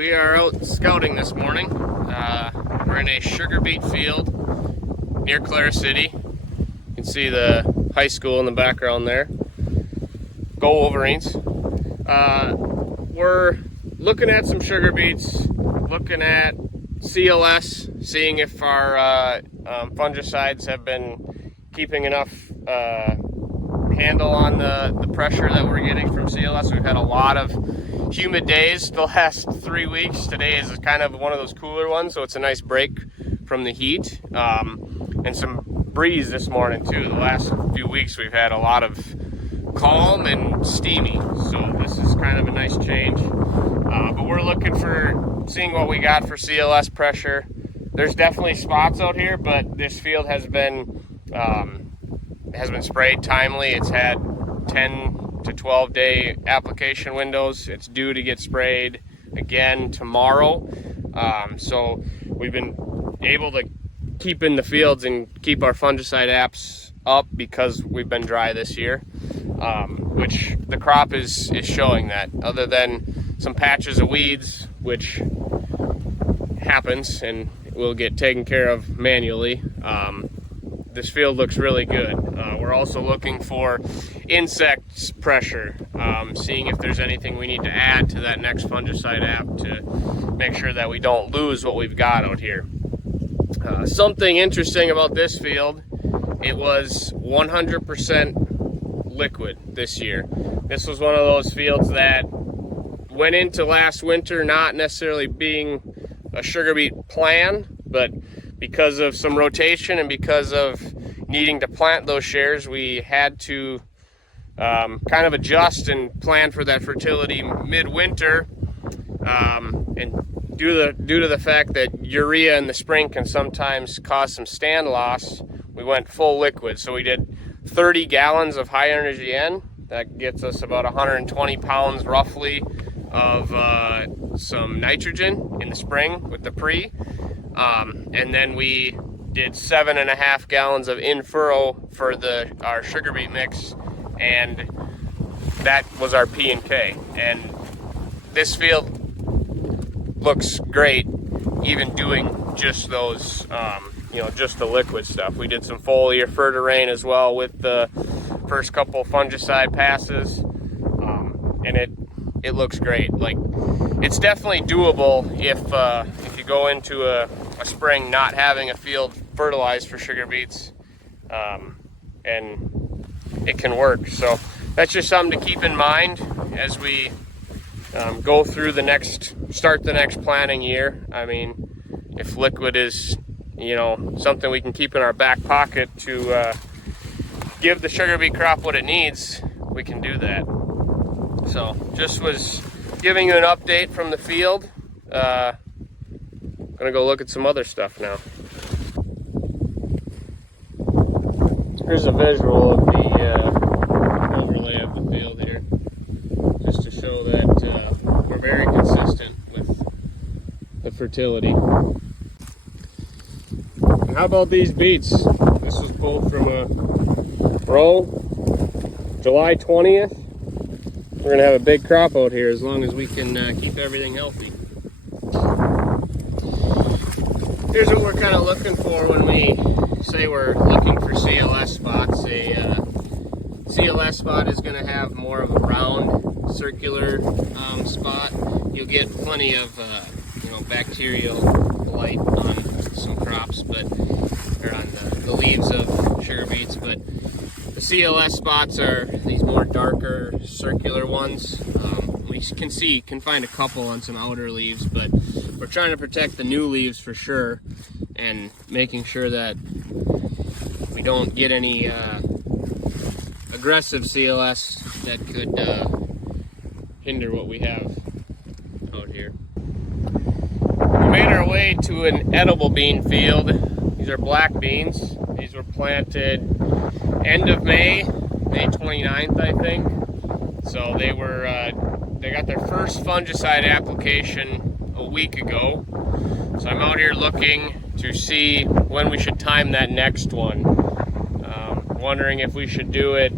We are out scouting this morning. We're in a sugar beet field near Clara City. You can see the high school in the background there. Go Wolverines. We're looking at some sugar beets, looking at CLS, seeing if our fungicides have been keeping enough handle on the pressure that we're getting from CLS. We've had a lot of humid days the last 3 weeks. Today is kind of one of those cooler ones, so it's a nice break from the heat. And some breeze this morning too. The last few weeks we've had a lot of calm and steamy, so this is kind of a nice change. But we're looking for seeing what we got for CLS pressure. There's definitely spots out here, but this field has been sprayed timely. It's had 10 to 12 day application windows. It's due to get sprayed again tomorrow. So we've been able to keep in the fields and keep our fungicide apps up because we've been dry this year, which the crop is showing that, other than some patches of weeds, which happens and will get taken care of manually. This field looks really good. We're also looking for insect pressure, seeing if there's anything we need to add to that next fungicide app to make sure that we don't lose what we've got out here. Something interesting about this field, it was 100% liquid this year. This was one of those fields that went into last winter not necessarily being a sugar beet plan, but because of some rotation and because of needing to plant those shares, we had to kind of adjust and plan for that fertility midwinter. And due to the fact that urea in the spring can sometimes cause some stand loss, we went full liquid. So we did 30 gallons of high energy N. That gets us about 120 pounds roughly of some nitrogen in the spring with the pre. And then we did 7.5 gallons of in furrow for our sugar beet mix, and that was our P and K. And this field looks great, even doing just those, just the liquid stuff. We did some foliar fertirain as well with the first couple fungicide passes, and it looks great. Like, it's definitely doable if you go into a spring not having a field fertilized for sugar beets, and it can work. So that's just something to keep in mind as we go through start the next planting year. I mean, if liquid is something we can keep in our back pocket to give the sugar beet crop what it needs, we can do that. So just was giving you an update from the field. Gonna go look at some other stuff now. Here's a visual of the overlay of the field here, just to show that we're very consistent with the fertility. And how about these beets? This was pulled from a row July 20th. We're gonna have a big crop out here as long as we can keep everything healthy. Here's what we're kind of looking for when we say we're looking for CLS spots. A CLS spot is going to have more of a round, circular spot. You'll get plenty of bacterial blight on some crops, or on the leaves of sugar beets. But the CLS spots are these more darker, circular ones. We can find a couple on some outer leaves, but we're trying to protect the new leaves for sure, and making sure that we don't get any aggressive CLS that could hinder what we have out here. We made our way to an edible bean field. These are black beans. These were planted end of May 29th, I think. So they got their first fungicide application a week ago. So I'm out here looking to see when we should time that next one. Wondering if we should do it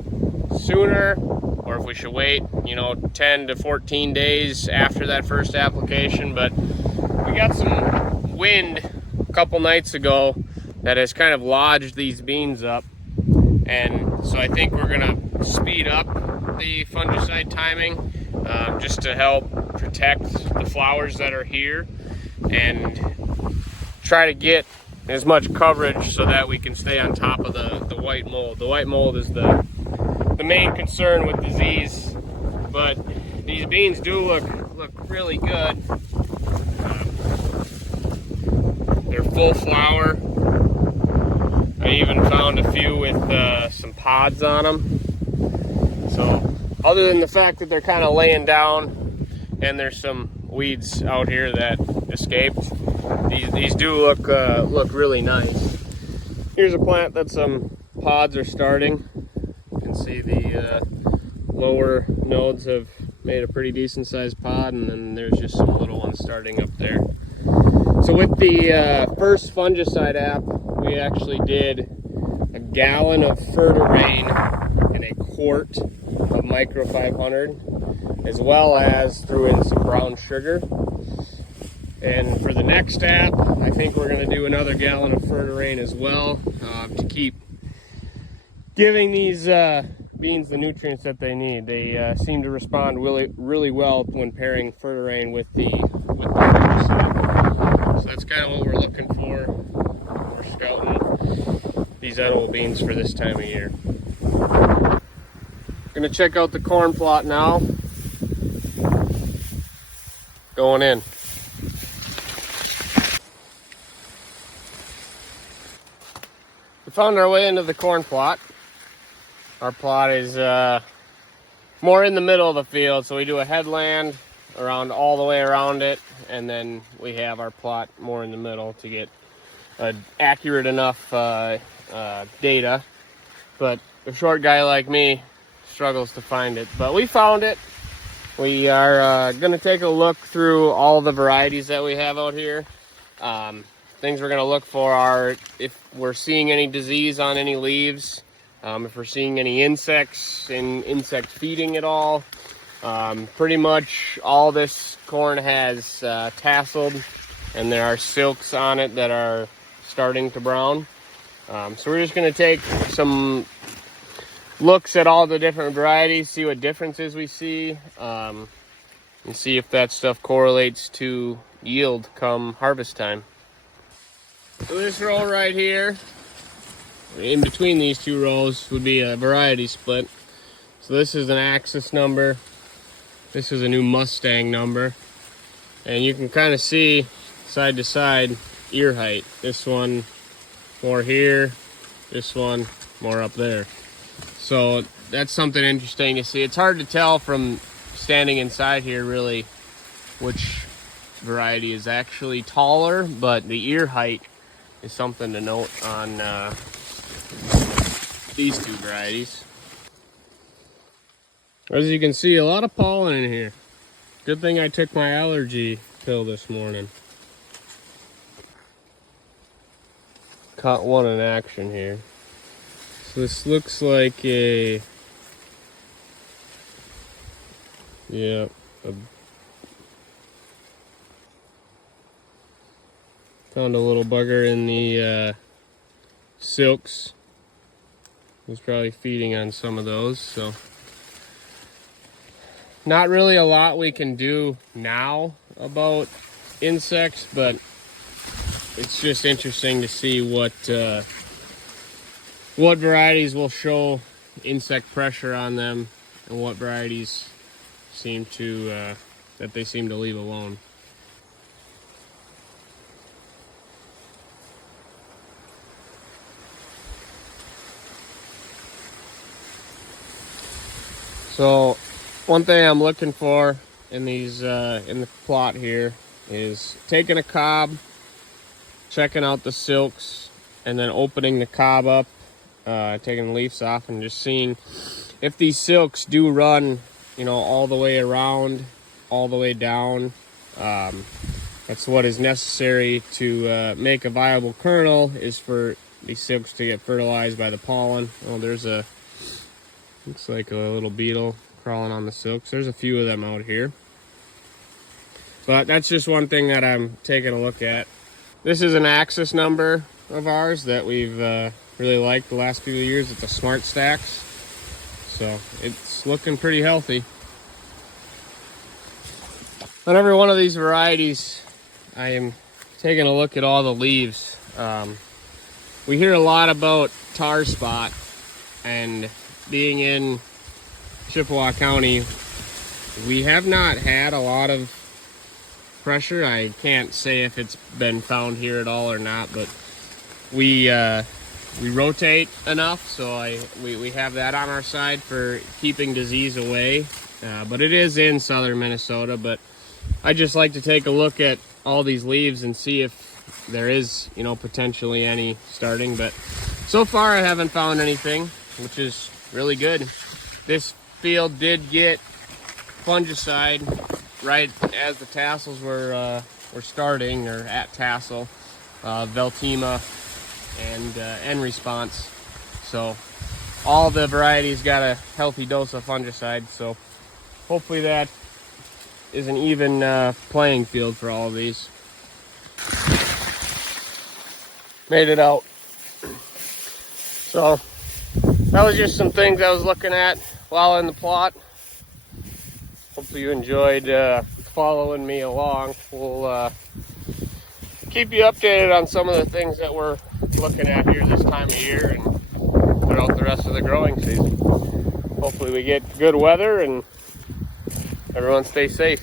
sooner or if we should wait, you know, 10 to 14 days after that first application. But we got some wind a couple nights ago that has kind of lodged these beans up, and so I think we're gonna speed up the fungicide timing just to help protect the flowers that are here and try to get as much coverage so that we can stay on top of the white mold. The white mold is the main concern with disease, but these beans do look really good. They're full flower. I even found a few with some pods on them. So other than the fact that they're kind of laying down and there's some weeds out here that escaped, these do look really nice. Here's a plant that some pods are starting. You can see the lower nodes have made a pretty decent sized pod, and then there's just some little ones starting up there. So with the first fungicide app, we actually did a gallon of Fertirain in a quart of Micro 500, as well as threw in some brown sugar. And for the next app, I think we're going to do another gallon of Fertirain as well, to keep giving these beans the nutrients that they need. They seem to respond really well when pairing Fertirain with the fungicide. So that's kind of what we're looking for. We're scouting these edible beans for this time of year. Going to check out the corn plot now. Going in. We found our way into the corn plot. Our plot is more in the middle of the field, so we do a headland around all the way around it, and then we have our plot more in the middle to get accurate enough data. But a short guy like me struggles to find it, but we found it. We are going to take a look through all the varieties that we have out here. Things we're going to look for are if we're seeing any disease on any leaves, if we're seeing any insects in insect feeding at all. Pretty much all this corn has tasseled, and there are silks on it that are starting to brown. So we're just going to take some looks at all the different varieties, see what differences we see, and see if that stuff correlates to yield come harvest time. So this row right here, in between these two rows, would be a variety split. So this is an axis number. This is a new Mustang number. And you can kind of see side to side ear height. This one more here, this one more up there. So that's something interesting to see. It's hard to tell from standing inside here really which variety is actually taller, but the ear height is something to note on these two varieties. As you can see, a lot of pollen in here. Good thing I took my allergy pill this morning. Caught one in action here. So this looks like a, yeah, found a little bugger in the silks. Was probably feeding on some of those, so not really a lot we can do now about insects, but it's just interesting to see what varieties will show insect pressure on them and what varieties seem to that they seem to leave alone. So one thing I'm looking for in these in the plot here is taking a cob, checking out the silks, and then opening the cob up, taking the leaves off, and just seeing if these silks do run, you know, all the way around, all the way down. That's what is necessary to make a viable kernel, is for these silks to get fertilized by the pollen. Oh, there's a, looks like a little beetle crawling on the silks. There's a few of them out here. But that's just one thing that I'm taking a look at. This is an axis number of ours that we've really liked the last few years. It's a Smart Stacks. So it's looking pretty healthy. On every one of these varieties, I am taking a look at all the leaves. We hear a lot about tar spot, and being in Chippewa County, we have not had a lot of pressure. I can't say if it's been found here at all or not, but we rotate enough, so we have that on our side for keeping disease away. But it is in southern Minnesota. But I just like to take a look at all these leaves and see if there is, you know, potentially any starting. But so far I haven't found anything, which is really good. This field did get fungicide right as the tassels were starting, or at tassel, Veltima and End Response. So all the varieties got a healthy dose of fungicide. So hopefully that is an even playing field for all of these. Made it out. So that was just some things I was looking at while in the plot. Hopefully you enjoyed following me along. We'll keep you updated on some of the things that we're looking at here this time of year and throughout the rest of the growing season. Hopefully we get good weather and everyone stay safe.